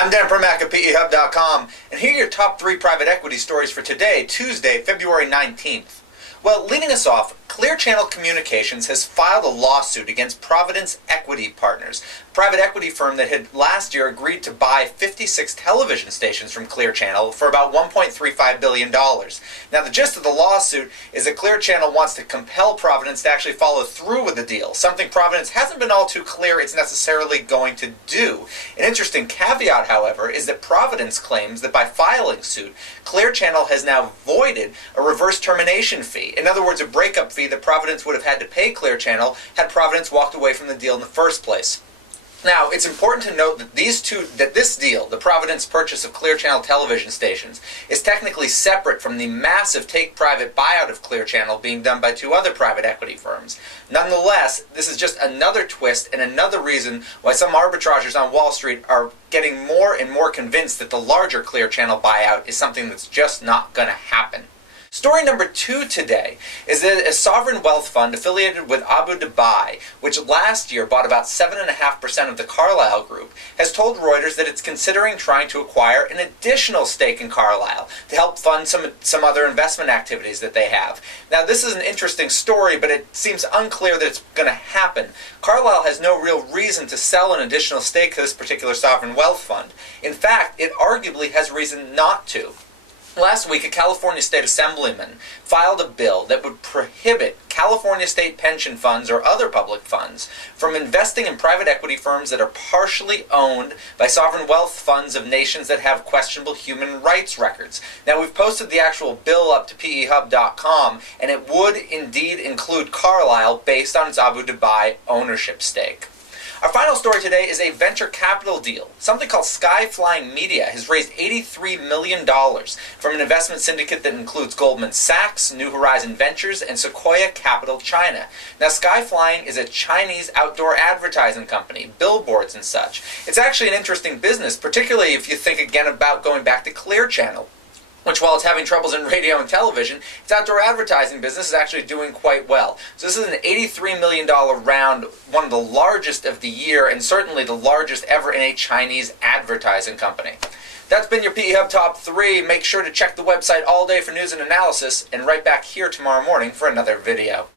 I'm Dan Primack at PEHub.com, and here are your top 3 private equity stories for today, Tuesday, February 19th. Well, leading us off, Clear Channel Communications has filed a lawsuit against Providence Equity Partners, a private equity firm that had last year agreed to buy 56 television stations from Clear Channel for about $1.35 billion. Now, the gist of the lawsuit is that Clear Channel wants to compel Providence to actually follow through with the deal, something Providence hasn't been all too clear it's necessarily going to do. An interesting caveat, however, is that Providence claims that by filing suit, Clear Channel has now voided a reverse termination fee. In other words, a breakup fee that Providence would have had to pay Clear Channel had Providence walked away from the deal in the first place. Now, it's important to note that this deal, the Providence purchase of Clear Channel television stations, is technically separate from the massive take-private buyout of Clear Channel being done by 2 other private equity firms. Nonetheless, this is just another twist and another reason why some arbitrageurs on Wall Street are getting more and more convinced that the larger Clear Channel buyout is something that's just not going to happen. Story number 2 today is that a sovereign wealth fund affiliated with Abu Dhabi, which last year bought about 7.5% of the Carlyle Group, has told Reuters that it's considering trying to acquire an additional stake in Carlyle to help fund some other investment activities that they have. Now, this is an interesting story, but it seems unclear that it's going to happen. Carlyle has no real reason to sell an additional stake to this particular sovereign wealth fund. In fact, it arguably has reason not to. Last week, a California state assemblyman filed a bill that would prohibit California state pension funds or other public funds from investing in private equity firms that are partially owned by sovereign wealth funds of nations that have questionable human rights records. Now, we've posted the actual bill up to PEHub.com, and it would indeed include Carlyle based on its Abu Dhabi ownership stake. Our final story today is a venture capital deal. Something called Sky Flying Media has raised $83 million from an investment syndicate that includes Goldman Sachs, New Horizon Ventures, and Sequoia Capital China. Now, Sky Flying is a Chinese outdoor advertising company, billboards and such. It's actually an interesting business, particularly if you think again about going back to Clear Channel, which, while it's having troubles in radio and television, its outdoor advertising business is actually doing quite well. So this is an $83 million round, one of the largest of the year, and certainly the largest ever in a Chinese advertising company. That's been your PEHub Top 3. Make sure to check the website all day for news and analysis, and right back here tomorrow morning for another video.